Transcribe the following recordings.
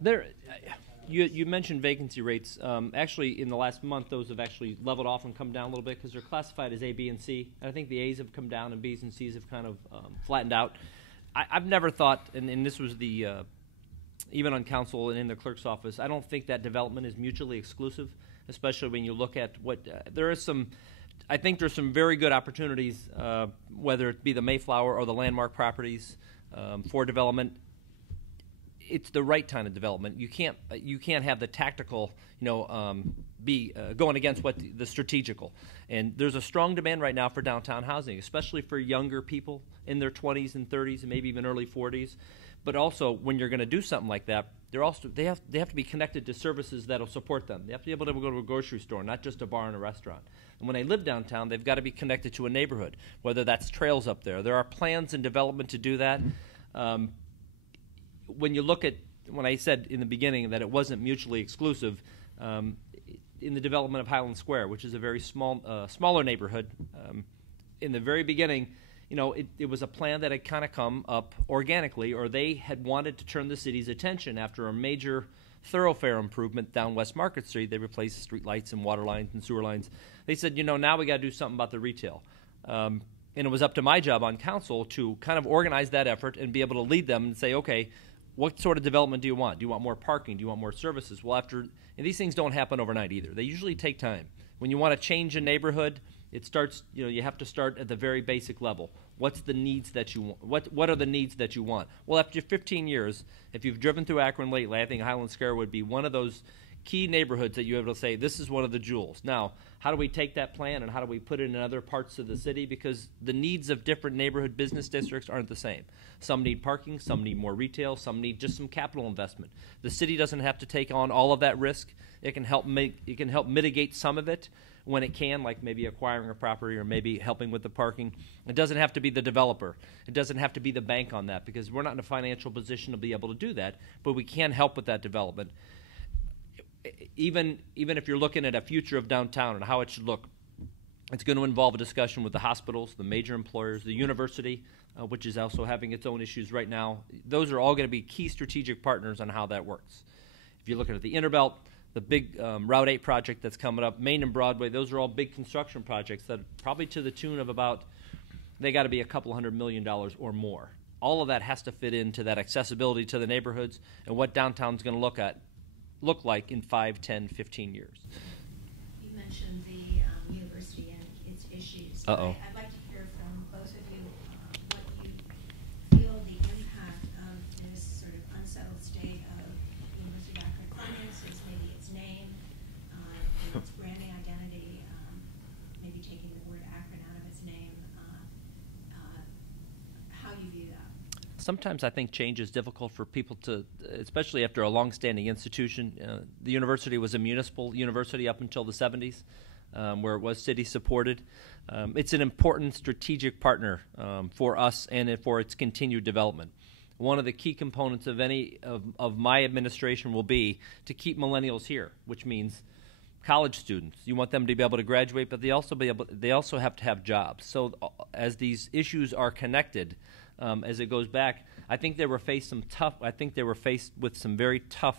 There, you mentioned vacancy rates. Actually, in the last month, those have actually leveled off and come down a little bit because they're classified as A, B, and C. And I think the A's have come down and B's and C's have kind of flattened out. I've never thought, and this was the even on council and in the clerk's office, I don't think that development is mutually exclusive, especially when you look at what there is some. I think there's some very good opportunities, whether it be the Mayflower or the landmark properties for development. It's the right kind of development. You can't have the tactical, be going against what the strategical. And there's a strong demand right now for downtown housing, especially for younger people in their 20s and 30s and maybe even early 40s. But also, when you're going to do something like that, they have to be connected to services that'll support them. They have to be able to go to a grocery store, not just a bar and a restaurant. And when they live downtown, they've got to be connected to a neighborhood, whether that's trails up there. There are plans in development to do that. When you look at, when I said in the beginning that it wasn't mutually exclusive, in the development of Highland Square, which is a very smaller neighborhood, in the very beginning, it was a plan that had kind of come up organically, or they had wanted to turn the city's attention after a major thoroughfare improvement down West Market Street. They replaced street lights and water lines and sewer lines. They said, now we got to do something about the retail. And it was up to my job on council to kind of organize that effort and be able to lead them and say, okay, what sort of development do you want? Do you want more parking? Do you want more services? Well, and these things don't happen overnight either. They usually take time. When you want to change a neighborhood, it starts, you have to start at the very basic level. What's the needs that you want? What are the needs that you want? Well, after 15 years, if you've driven through Akron lately, I think Highland Square would be one of those key neighborhoods that you're able to say, this is one of the jewels. Now, how do we take that plan and how do we put it in other parts of the city? Because the needs of different neighborhood business districts aren't the same. Some need parking, some need more retail, some need just some capital investment. The city doesn't have to take on all of that risk. It can help mitigate some of it when it can, like maybe acquiring a property or maybe helping with the parking. It doesn't have to be the developer. It doesn't have to be the bank on that, because we're not in a financial position to be able to do that, but we can help with that development. Even if you're looking at a future of downtown and how it should look, it's going to involve a discussion with the hospitals, the major employers, the university, which is also having its own issues right now. Those are all going to be key strategic partners on how that works. If you're looking at the Interbelt, the big Route 8 project that's coming up, Main and Broadway, those are all big construction projects that probably to the tune of about, they got to be a couple $100 million or more. All of that has to fit into that accessibility to the neighborhoods and what downtown's going to look like in 5, 10, 15 years. You mentioned the university and its issues. I'd like to hear from both of you what you feel the impact of this sort of unsettled state of University of Akron finances, maybe its name, its branding identity, maybe taking the word Akron out of its name, how you view that. Sometimes I think change is difficult for people to, especially after a long-standing institution. The university was a municipal university up until the 70s, where it was city-supported. It's an important strategic partner for us and for its continued development. One of the key components of any of my administration will be to keep millennials here, which means college students. You want them to be able to graduate, but they also have to have jobs. So as these issues are connected, as it goes back, I think they were faced with some very tough,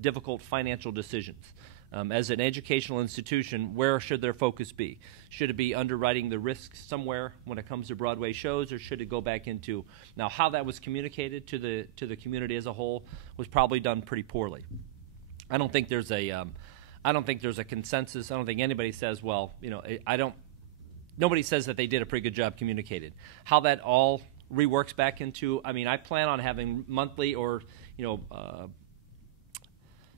difficult financial decisions. As an educational institution, where should their focus be? Should it be underwriting the risks somewhere when it comes to Broadway shows, or should it go back into, now how that was communicated to the community as a whole was probably done pretty poorly. I don't think there's a consensus. I don't think anybody says, well, nobody says that they did a pretty good job communicated. How that all reworks back into, I plan on having monthly or,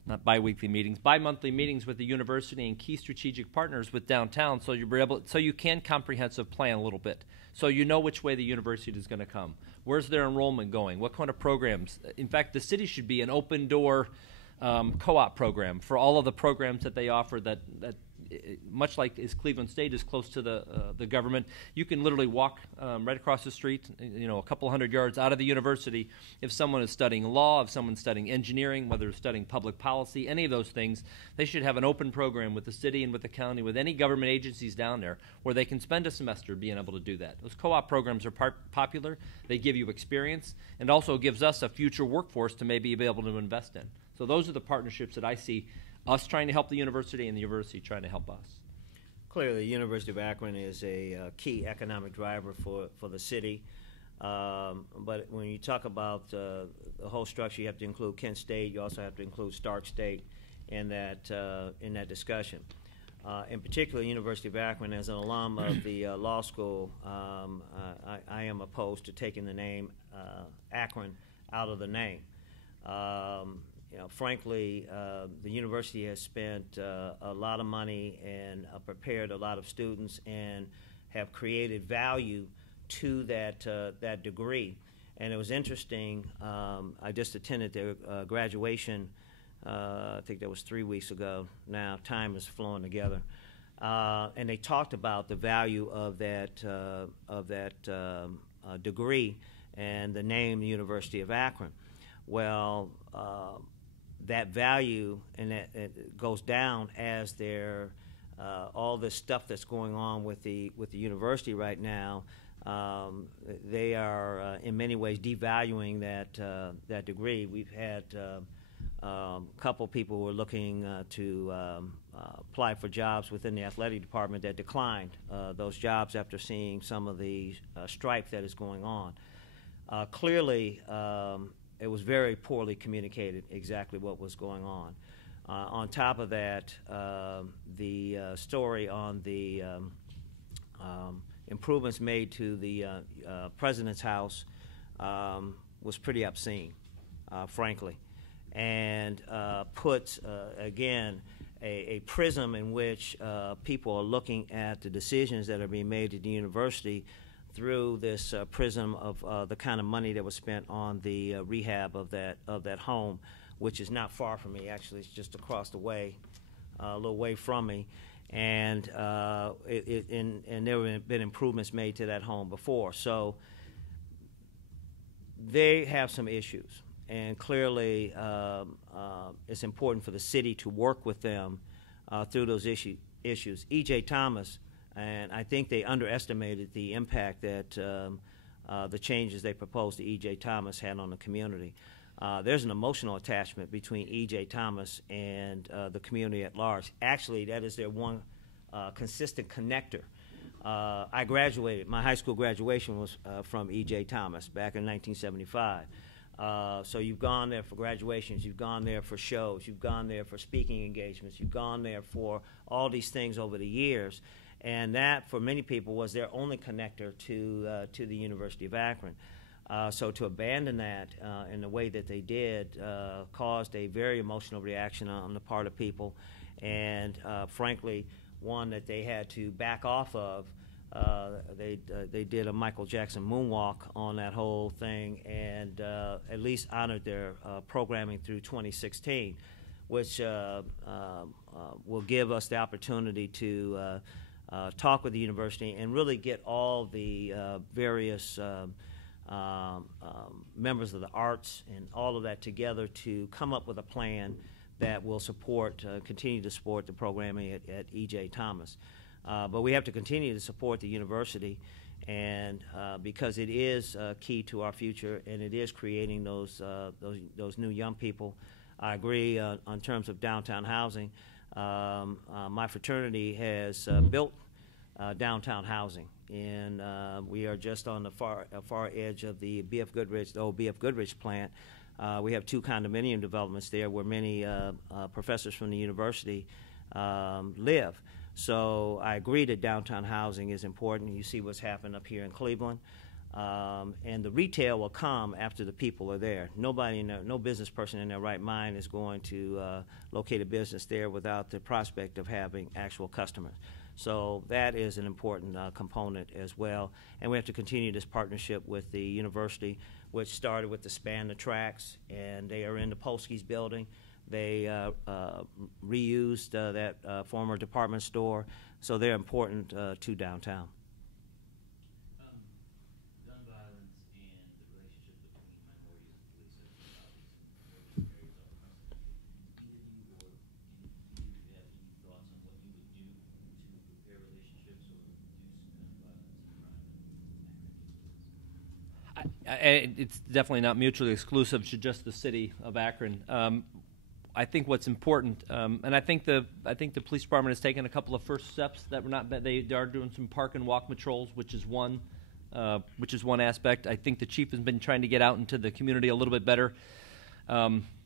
not bi-weekly meetings, bi-monthly meetings with the university and key strategic partners with downtown, so you can comprehensive plan a little bit, so you know which way the university is going to come. Where's their enrollment going? What kind of programs? In fact, the city should be an open door co-op program for all of the programs that they offer that much like as Cleveland State is close to the government, you can literally walk right across the street, a couple hundred yards out of the university. If someone is studying law, if someone's studying engineering, whether they're studying public policy, any of those things, they should have an open program with the city and with the county, with any government agencies down there, where they can spend a semester being able to do that. Those co-op programs are popular. They give you experience, and also gives us a future workforce to maybe be able to invest in. So those are the partnerships that I see, us trying to help the university and the university trying to help us. Clearly, the University of Akron is a key economic driver for the city. But when you talk about the whole structure, you have to include Kent State. You also have to include Stark State in that discussion. In particular, University of Akron, as an alum of the law school, I am opposed to taking the name Akron out of the name. Frankly, the university has spent a lot of money and prepared a lot of students and have created value to that degree. And it was interesting. I just attended their graduation. I think that was 3 weeks ago. Now time is flowing together, and they talked about the value of that degree and the name University of Akron. Well, that value and that it goes down as all this stuff that's going on with the university right now. They are in many ways devaluing that degree. We've had a couple people who were looking to apply for jobs within the athletic department that declined those jobs after seeing some of the strife that is going on. Clearly, it was very poorly communicated exactly what was going on. On top of that, the story on the improvements made to the president's house was pretty obscene, frankly, and puts, again, a prism in which people are looking at the decisions that are being made at the university through this prism of the kind of money that was spent on the rehab of that home, which is not far from me. Actually, it's just across the way, a little way from me. And there have been improvements made to that home before. So they have some issues, and clearly it's important for the city to work with them through those issues. E.J. Thomas, and I think they underestimated the impact that the changes they proposed to E.J. Thomas had on the community. There's an emotional attachment between E.J. Thomas and the community at large. Actually, that is their one consistent connector. I graduated. My high school graduation was from E.J. Thomas back in 1975. So you've gone there for graduations, you've gone there for shows, you've gone there for speaking engagements, you've gone there for all these things over the years. And that, for many people, was their only connector to the University of Akron. So to abandon that in the way that they did caused a very emotional reaction on the part of people, and frankly, one that they had to back off of. They did a Michael Jackson moonwalk on that whole thing, and at least honored their programming through 2016, which will give us the opportunity to talk with the university and really get all the various members of the arts and all of that together to come up with a plan that will continue to support the programming at E.J. Thomas. But we have to continue to support the university, and because it is key to our future, and it is creating those new young people. I agree on terms of downtown housing. My fraternity has built downtown housing, and we are just on the far edge of the old B.F. Goodrich plant. We have 2 condominium developments there where many professors from the university live. So I agree that downtown housing is important. You see what's happened up here in Cleveland. And the retail will come after the people are there. No business person in their right mind is going to locate a business there without the prospect of having actual customers. So that is an important component as well. And we have to continue this partnership with the university, which started with the Span the Tracks, and they are in the Polsky's building. They reused that former department store, so they're important to downtown. Gun violence and the relationship between minorities and police have been obvious in various areas all across the country. Either you or any of you have any thoughts on what you would do to repair relationships or reduce gun violence and crime in Akron? It's definitely not mutually exclusive to just the city of Akron. I think what's important, and I think the police department has taken a couple of first steps that were not bad. They are doing some park and walk patrols, which is one aspect. I think the chief has been trying to get out into the community a little bit better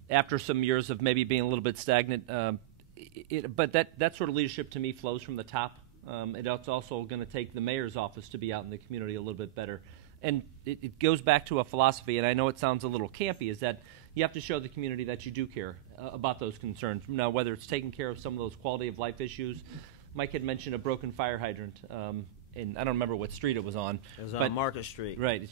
after some years of maybe being a little bit stagnant. But that sort of leadership to me flows from the top. It's also going to take the mayor's office to be out in the community a little bit better. And it goes back to a philosophy, and I know it sounds a little campy, is that you have to show the community that you do care about those concerns. Now, whether it's taking care of some of those quality of life issues. Mike had mentioned a broken fire hydrant, and I don't remember what street it was on. It was on Market Street. Right.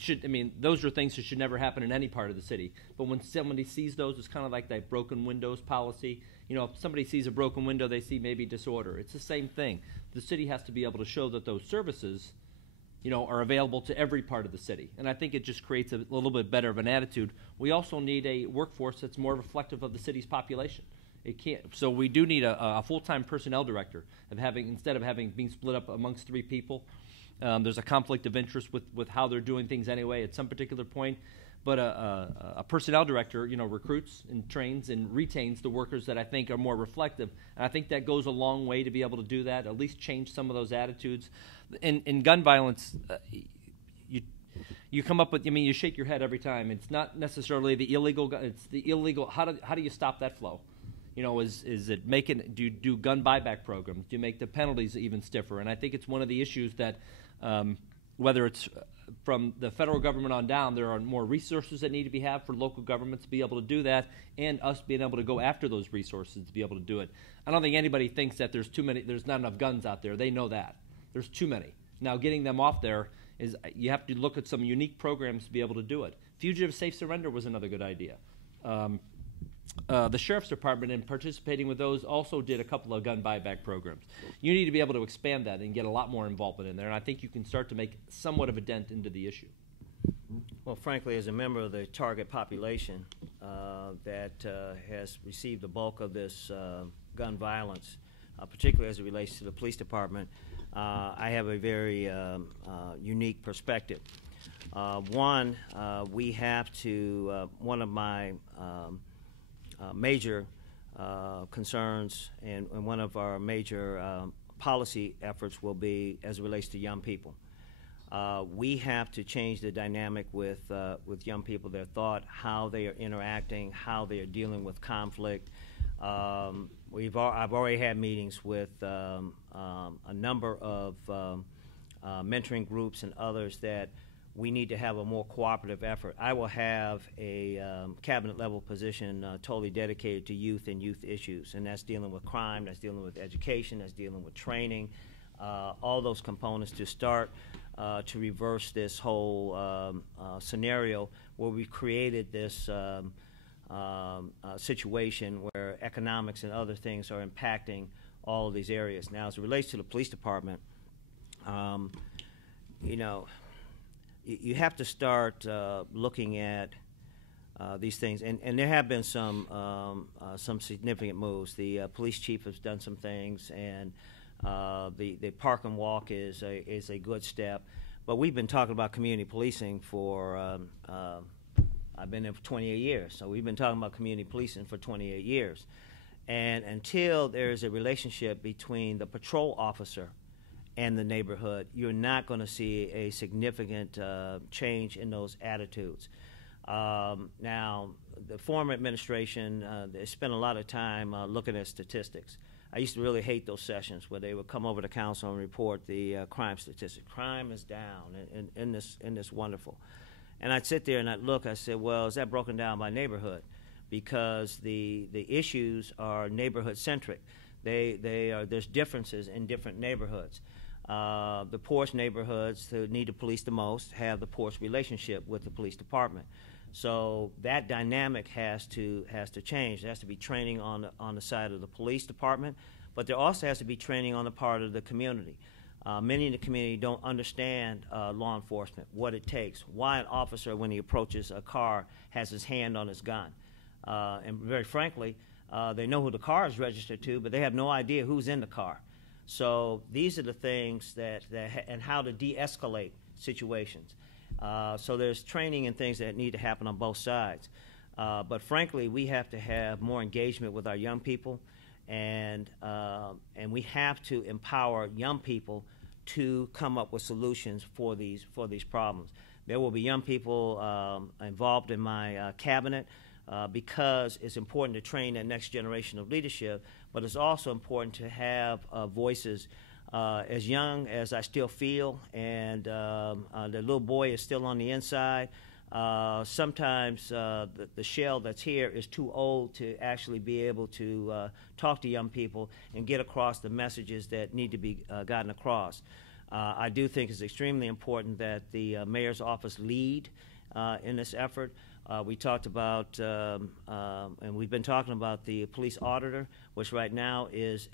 Those are things that should never happen in any part of the city. But when somebody sees those, it's kind of like that broken windows policy. If somebody sees a broken window, they see maybe disorder. It's the same thing. The city has to be able to show that those services are available to every part of the city. And I think it just creates a little bit better of an attitude. We also need a workforce that's more reflective of the city's population. So we do need a full-time personnel director instead of being split up amongst 3 people. There's a conflict of interest with how they're doing things anyway at some particular point. But a personnel director, recruits and trains and retains the workers that I think are more reflective. And I think that goes a long way to be able to do that, at least change some of those attitudes. In gun violence, you come up with, you shake your head every time. It's not necessarily the illegal, it's the illegal. How do you stop that flow? Is it do you do gun buyback programs? Do you make the penalties even stiffer? And I think it's one of the issues that, whether it's from the federal government on down, there are more resources that need to be had for local governments to be able to do that, and us being able to go after those resources to be able to do it. I don't think anybody thinks that there's not enough guns out there. They know that. There's too many. Now, getting them off there you have to look at some unique programs to be able to do it. Fugitive safe surrender was another good idea. The Sheriff's Department, in participating with those, also did a couple of gun buyback programs. You need to be able to expand that and get a lot more involvement in there, and I think you can start to make somewhat of a dent into the issue. Well, frankly, as a member of the target population that has received the bulk of this gun violence, particularly as it relates to the police department, I have a very unique perspective. One, we have to, one of my major concerns and one of our major policy efforts will be as it relates to young people. We have to change the dynamic with young people, their thought, how they are interacting, how they are dealing with conflict. I've already had meetings with a number of mentoring groups and others that we need to have a more cooperative effort. I will have a cabinet-level position totally dedicated to youth and youth issues, and that's dealing with crime, that's dealing with education, that's dealing with training, all those components to start to reverse this whole scenario where we created this situation where economics and other things are impacting all of these areas. Now, as it relates to the police department, you have to start looking at these things, and there have been some significant moves. The police chief has done some things, and the park and walk is a good step. But we've been talking about community policing for I've been there for 28 years, so we've been talking about community policing for 28 years. And until there is a relationship between the patrol officer and the neighborhood, you're not going to see a significant change in those attitudes. Now, the former administration they spent a lot of time looking at statistics. I used to really hate those sessions where they would come over to council and report the crime statistics. Crime is down in this wonderful. And I'd sit there and I'd look, I said, well, is that broken down by neighborhood? Because the issues are neighborhood-centric. There's differences in different neighborhoods. The poorest neighborhoods that need to police the most have the poorest relationship with the police department. So that dynamic has to change. There has to be training on the side of the police department, but there also has to be training on the part of the community. Many in the community don't understand law enforcement, what it takes, why an officer, when he approaches a car, has his hand on his gun. And very frankly, they know who the car is registered to, but they have no idea who's in the car. So these are the things and how to de-escalate situations. So there's training and things that need to happen on both sides. But frankly, we have to have more engagement with our young people, and we have to empower young people to come up with solutions for these problems. There will be young people involved in my cabinet because it's important to train that next generation of leadership, but it's also important to have voices as young as I still feel, and the little boy is still on the inside. Sometimes the shell that's here is too old to actually be able to talk to young people and get across the messages that need to be gotten across. I do think it's extremely important that the mayor's office lead in this effort. We talked about, and we've been talking about the police auditor, which right now is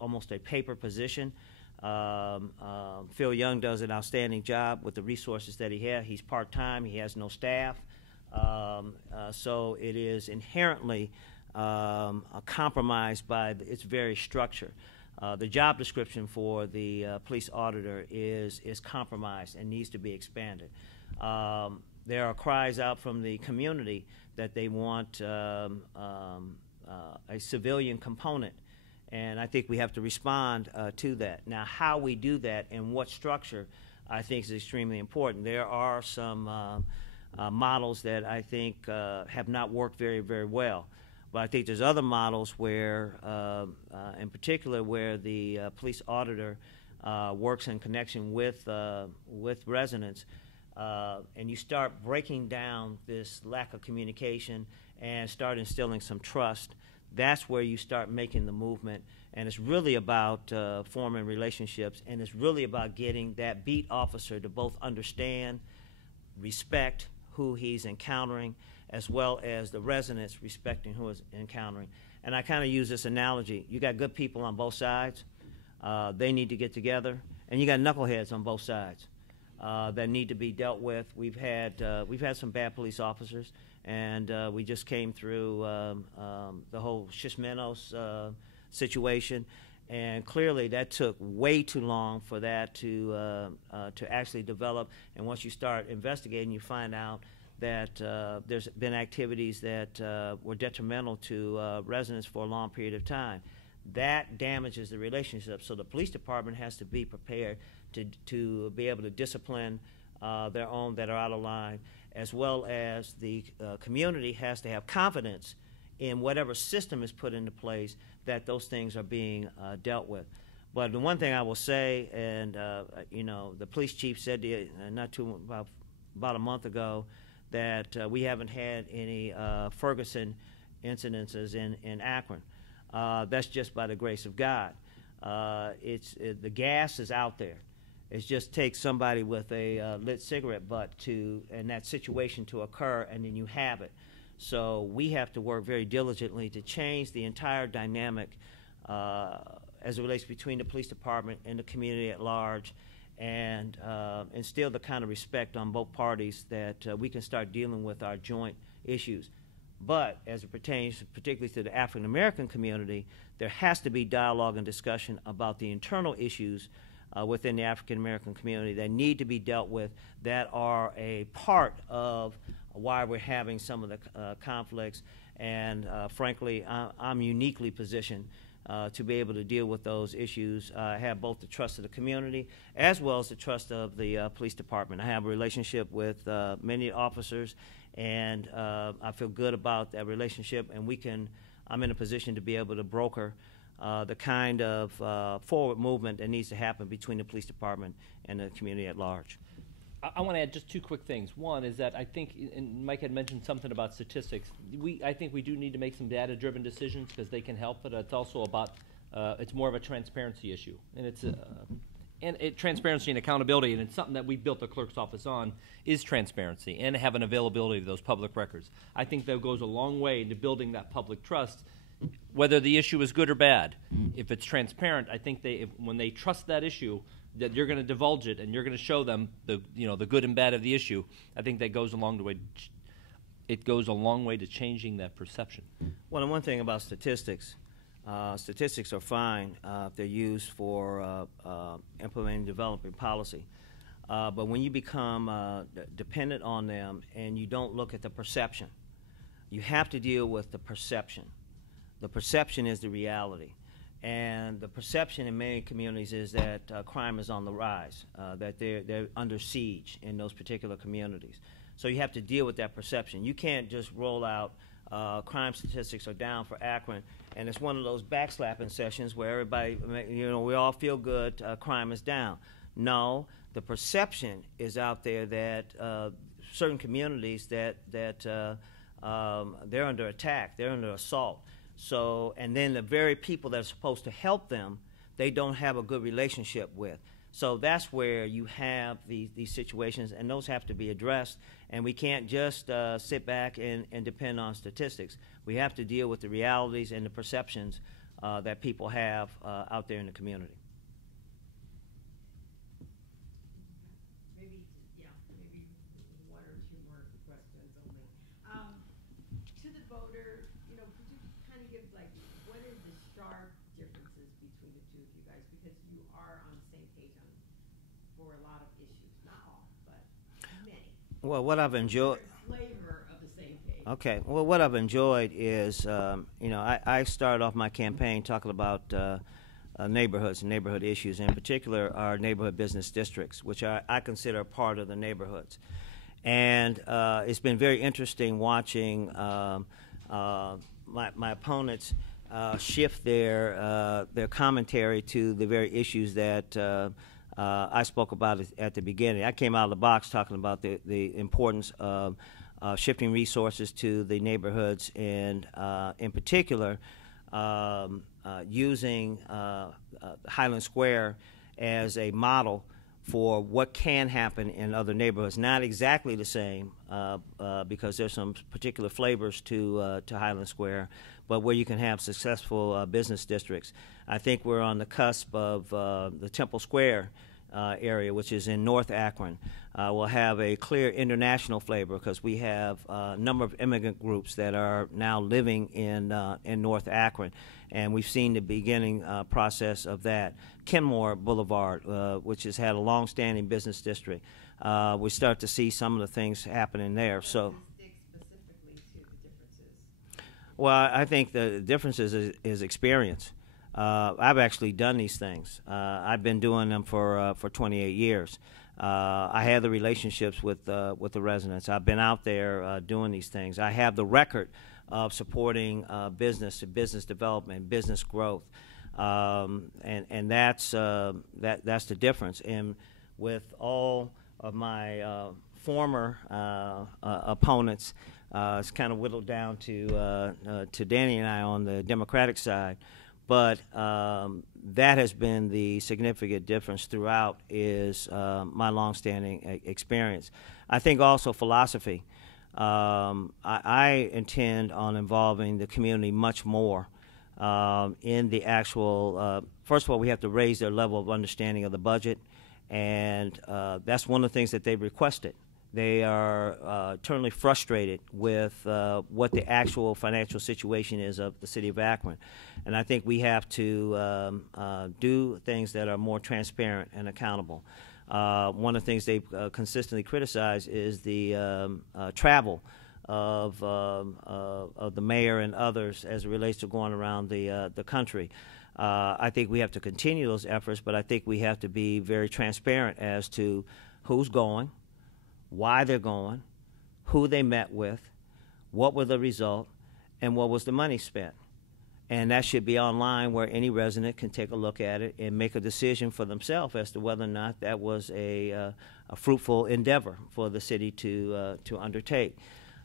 almost a paper position. Phil Young does an outstanding job with the resources that he has. He's part-time. He has no staff. So it is inherently compromised by its very structure. The job description for the police auditor is compromised and needs to be expanded. There are cries out from the community that they want a civilian component, and I think we have to respond to that. Now, how we do that and what structure, I think, is extremely important. There are some models that I think have not worked very, very well. But I think there's other models where, in particular, where the police auditor works in connection with residents, and you start breaking down this lack of communication and start instilling some trust. That's where you start making the movement, and it's really about forming relationships, and it's really about getting that beat officer to both understand, respect who he's encountering, as well as the residents respecting who is encountering. And I kind of use this analogy. You got good people on both sides. They need to get together. And you got knuckleheads on both sides that need to be dealt with. We've had some bad police officers, and we just came through the whole Shismenos situation. And clearly that took way too long for that to actually develop. And once you start investigating, you find out that there's been activities that were detrimental to residents for a long period of time. That damages the relationship. So the police department has to be prepared to be able to discipline their own that are out of line, as well as the community has to have confidence in whatever system is put into place that those things are being dealt with. But the one thing I will say, and the police chief said about a month ago, that we haven't had any Ferguson incidences in Akron. That's just by the grace of God. The gas is out there. It just takes somebody with a lit cigarette butt and that situation to occur, and then you have it. So we have to work very diligently to change the entire dynamic as it relates between the police department and the community at large, and instill the kind of respect on both parties that we can start dealing with our joint issues. But as it pertains particularly to the African American community, there has to be dialogue and discussion about the internal issues within the African American community that need to be dealt with, that are a part of why we're having some of the conflicts. And frankly, I'm uniquely positioned to be able to deal with those issues. I have both the trust of the community as well as the trust of the police department. I have a relationship with many officers, and I feel good about that relationship, and I'm in a position to be able to broker the kind of forward movement that needs to happen between the police department and the community at large. I want to add just two quick things. One is that I think, and Mike had mentioned something about statistics. I think we do need to make some data-driven decisions because they can help, but it's also about, it's more of a transparency issue. And it's transparency and accountability, and it's something that we built the clerk's office on, is transparency and having availability of those public records. I think that goes a long way into building that public trust, whether the issue is good or bad. If it's transparent, I think when they trust that issue, that you're going to divulge it and you're going to show them the good and bad of the issue, I think that goes a long way. It goes a long way to changing that perception. Well, and one thing about statistics, statistics are fine if they're used for implementing, developing policy. But when you become dependent on them and you don't look at the perception, You have to deal with the perception. The perception is the reality. And the perception in many communities is that crime is on the rise, that they're under siege in those particular communities. So you have to deal with that perception. You can't just roll out crime statistics are down for Akron, and it's one of those backslapping sessions where everybody, we all feel good, crime is down. No, the perception is out there that certain communities that they're under attack, they're under assault. So, and then the very people that are supposed to help them, they don't have a good relationship with. So that's where you have these situations, and those have to be addressed. And we can't just sit back and depend on statistics. We have to deal with the realities and the perceptions that people have out there in the community. Maybe one or two more questions only. To the voter, could you kind of give, like, what are the stark differences between the two of you guys? Because you are on the same page for a lot of issues, not all, but many. Well, what I've enjoyed. Flavor of the same page. Okay. Well, what I've enjoyed is, I started off my campaign talking about neighborhoods and neighborhood issues, in particular our neighborhood business districts, which I consider part of the neighborhoods. And it's been very interesting watching my opponents shift their commentary to the very issues that I spoke about at the beginning. I came out of the box talking about the importance of shifting resources to the neighborhoods, and in particular using Highland Square as a model for what can happen in other neighborhoods. Not exactly the same, because there's some particular flavors to Highland Square, but where you can have successful business districts. I think we're on the cusp of the Temple Square area, which is in North Akron. Will have a clear international flavor because we have a number of immigrant groups that are now living in North Akron, and we've seen the beginning process of that. Kenmore Boulevard, which has had a long-standing business district, we start to see some of the things happening there. So, Specifically to the differences. well, I think the differences is experience. I've actually done these things. I've been doing them for 28 years. I have the relationships with the residents. I've been out there doing these things. I have the record of supporting business development, business growth, and that's the difference. And with all of my former opponents, it's kind of whittled down to Danny and I on the Democratic side. But that has been the significant difference throughout is my longstanding experience. I think also philosophy. I intend on involving the community much more in the actual, first of all, we have to raise their level of understanding of the budget, and that's one of the things that they've requested. They are eternally frustrated with what the actual financial situation is of the city of Akron. And I think we have to do things that are more transparent and accountable. One of the things they've consistently criticized is the travel of the mayor and others as it relates to going around the country. I think we have to continue those efforts, but I think we have to be very transparent as to who's going, why they're going, who they met with, what were the result, and what was the money spent. And that should be online where any resident can take a look at it and make a decision for themselves as to whether or not that was a fruitful endeavor for the city to undertake.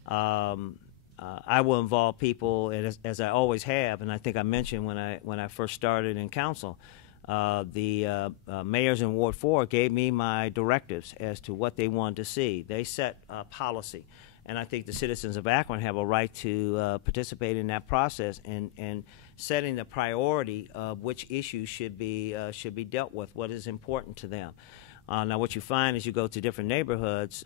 I will involve people, as I always have, and I think I mentioned when I first started in council, the mayors in Ward 4 gave me my directives as to what they wanted to see. They set policy, and I think the citizens of Akron have a right to participate in that process and setting the priority of which issues should be dealt with, what is important to them. Now, what you find as you go to different neighborhoods,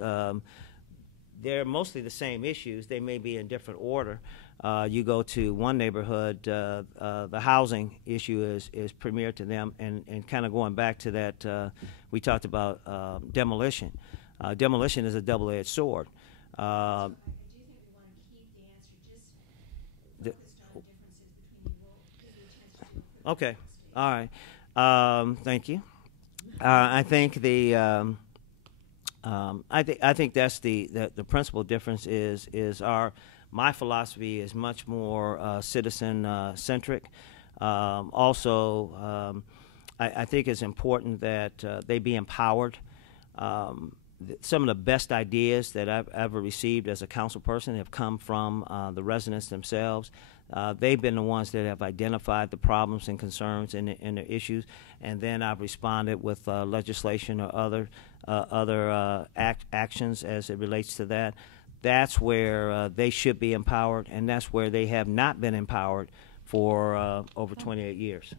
they're mostly the same issues. They may be in different order. You go to one neighborhood, the housing issue is premier to them, and kind of going back to that, we talked about demolition. Demolition is a double-edged sword. I do think we want to keep the answer just Okay. All right. Thank you. I think I think that's the principal difference is my philosophy is much more citizen centric. Also, I think it's important that they be empowered. Some of the best ideas that I've ever received as a council person have come from the residents themselves. They've been the ones that have identified the problems and concerns and the issues, and then I've responded with legislation or other actions as it relates to that. That's where they should be empowered, and that's where they have not been empowered for over 28 years.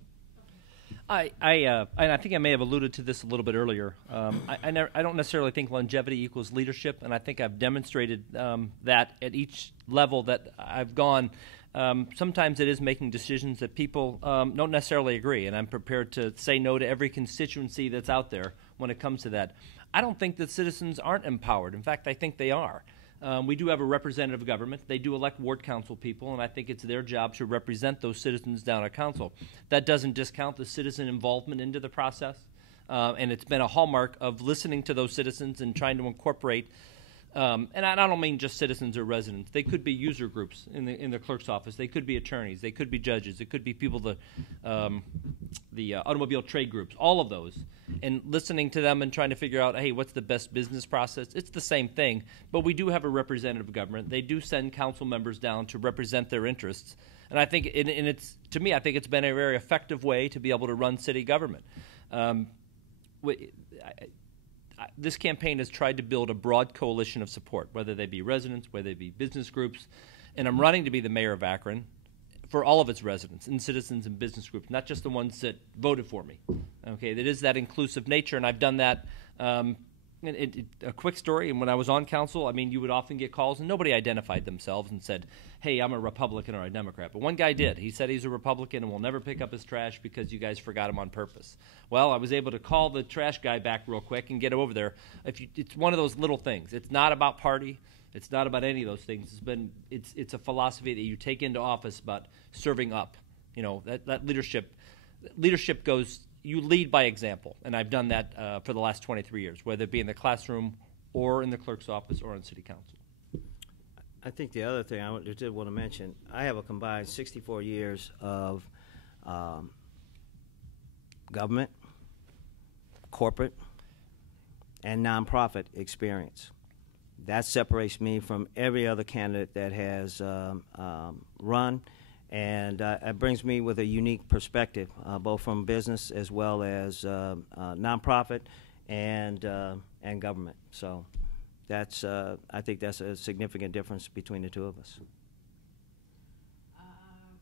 And I think I may have alluded to this a little bit earlier. I don't necessarily think longevity equals leadership, and I think I've demonstrated that at each level that I've gone. Sometimes it is making decisions that people don't necessarily agree, and I'm prepared to say no to every constituency that's out there when it comes to that. I don't think that citizens aren't empowered. In fact, I think they are. We do have a representative government. They do elect ward council people, and I think it's their job to represent those citizens down at council. That doesn't discount the citizen involvement into the process, and it's been a hallmark of listening to those citizens and trying to incorporate. And I don't mean just citizens or residents. They could be user groups in the clerk's office. They could be attorneys. They could be judges. It could be people, the automobile trade groups, all of those. And listening to them and trying to figure out, hey, what's the best business process? It's the same thing, but we do have a representative government. They do send council members down to represent their interests. And I think, to me, I think it's been a very effective way to be able to run city government. This campaign has tried to build a broad coalition of support, whether they be residents, whether they be business groups, and I'm running to be the mayor of Akron for all of its residents and citizens and business groups, not just the ones that voted for me. Okay, that is that inclusive nature, and I've done that. A quick story, and when I was on council, I mean, you would often get calls, and nobody identified themselves and said, hey, I'm a Republican or a Democrat. But one guy did. He said he's a Republican and will never pick up his trash because you guys forgot him on purpose. Well, I was able to call the trash guy back real quick and get over there. It's one of those little things. It's not about party. It's not about any of those things. It's a philosophy that you take into office about serving up. You know, that leadership goes. You lead by example, and I've done that for the last 23 years, whether it be in the classroom or in the clerk's office or on city council. I think the other thing I did want to mention, I have a combined 64 years of government, corporate, and nonprofit experience. That separates me from every other candidate that has run. And it brings me with a unique perspective, both from business as well as nonprofit and government. So that's I think that's a significant difference between the two of us.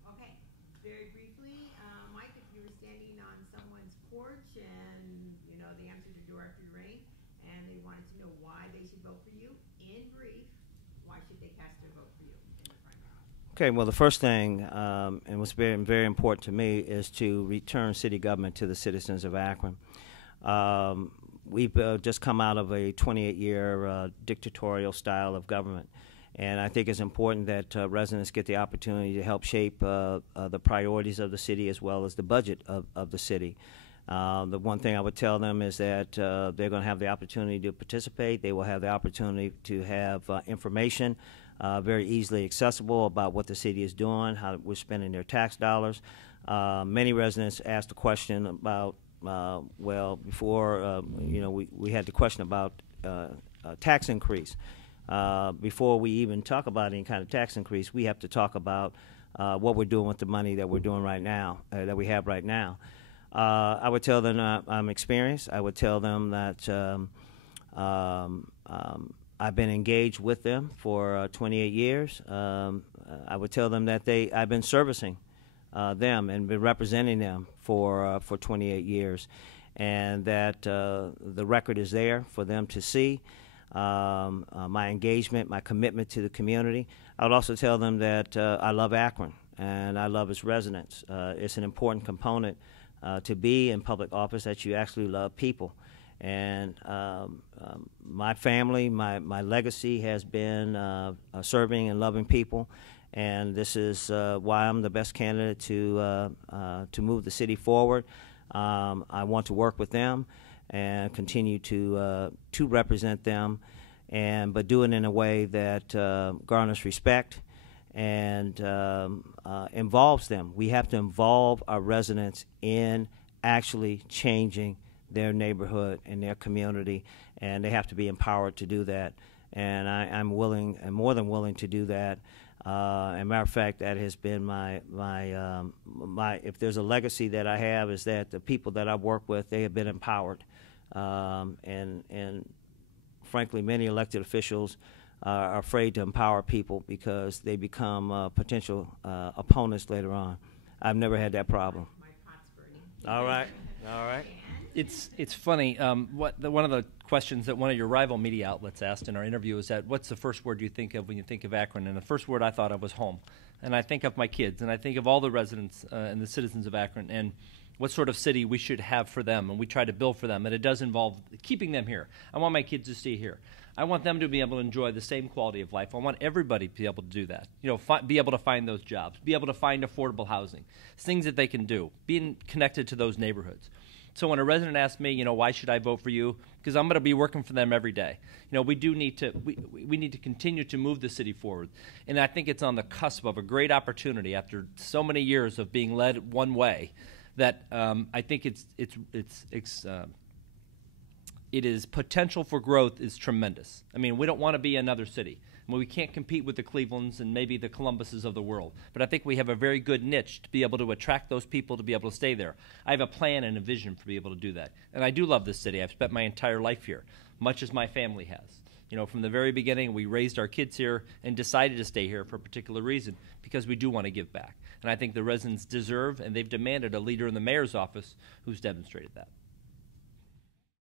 Okay, very briefly, Mike, if you were standing on someone's porch and you know the answer to the door after the rain, and they wanted to know why they should vote for you, in brief, why should they cast their vote for you in the primary? Okay, well, the first thing, and what's very, very important to me, is to return city government to the citizens of Akron. We've just come out of a 28-year dictatorial style of government, and I think it's important that residents get the opportunity to help shape the priorities of the city as well as the budget of the city. The one thing I would tell them is that they're going to have the opportunity to participate. They will have the opportunity to have information very easily accessible about what the city is doing, how we're spending their tax dollars. Many residents asked a question about, well, before, you know, we had the question about tax increase. Before we even talk about any kind of tax increase, we have to talk about what we're doing with the money that we're doing right now, that we have right now. I would tell them I'm experienced. I would tell them that I've been engaged with them for 28 years. I would tell them that I've been servicing them and been representing them for 28 years, and that the record is there for them to see. My engagement, my commitment to the community. I would also tell them that I love Akron and I love its residents. It's an important component to be in public office, that you actually love people. And my family, my legacy has been serving and loving people, and this is why I'm the best candidate to move the city forward. I want to work with them and continue to represent them, but do it in a way that garners respect and involves them. We have to involve our residents in actually changing their neighborhood and their community, and they have to be empowered to do that. And I'm willing, and more than willing, to do that. As a matter of fact, that has been my if there's a legacy that I have, is that the people that I've worked with, they have been empowered, and frankly, many elected officials are afraid to empower people because they become potential opponents later on. I've never had that problem. My pot's burning. All right, all right. It's funny. One of the questions that one of your rival media outlets asked in our interview is that, what's the first word you think of when you think of Akron? And the first word I thought of was home. And I think of my kids, and I think of all the residents and the citizens of Akron, and what sort of city we should have for them, and we try to build for them. And it does involve keeping them here. I want my kids to stay here. I want them to be able to enjoy the same quality of life. I want everybody to be able to do that. You know, be able to find those jobs, be able to find affordable housing, things that they can do, being connected to those neighborhoods. So when a resident asks me, you know, why should I vote for you? Because I'm going to be working for them every day. You know, we need to continue to move the city forward. And I think it's on the cusp of a great opportunity after so many years of being led one way that I think it is potential for growth is tremendous. I mean, we don't want to be another city. I mean, we can't compete with the Clevelands and maybe the Columbuses of the world. But I think we have a very good niche to be able to attract those people to be able to stay there. I have a plan and a vision for being able to do that. And I do love this city. I've spent my entire life here, much as my family has. You know, from the very beginning, we raised our kids here and decided to stay here for a particular reason, because we do want to give back. And I think the residents deserve, and they've demanded, a leader in the mayor's office who's demonstrated that.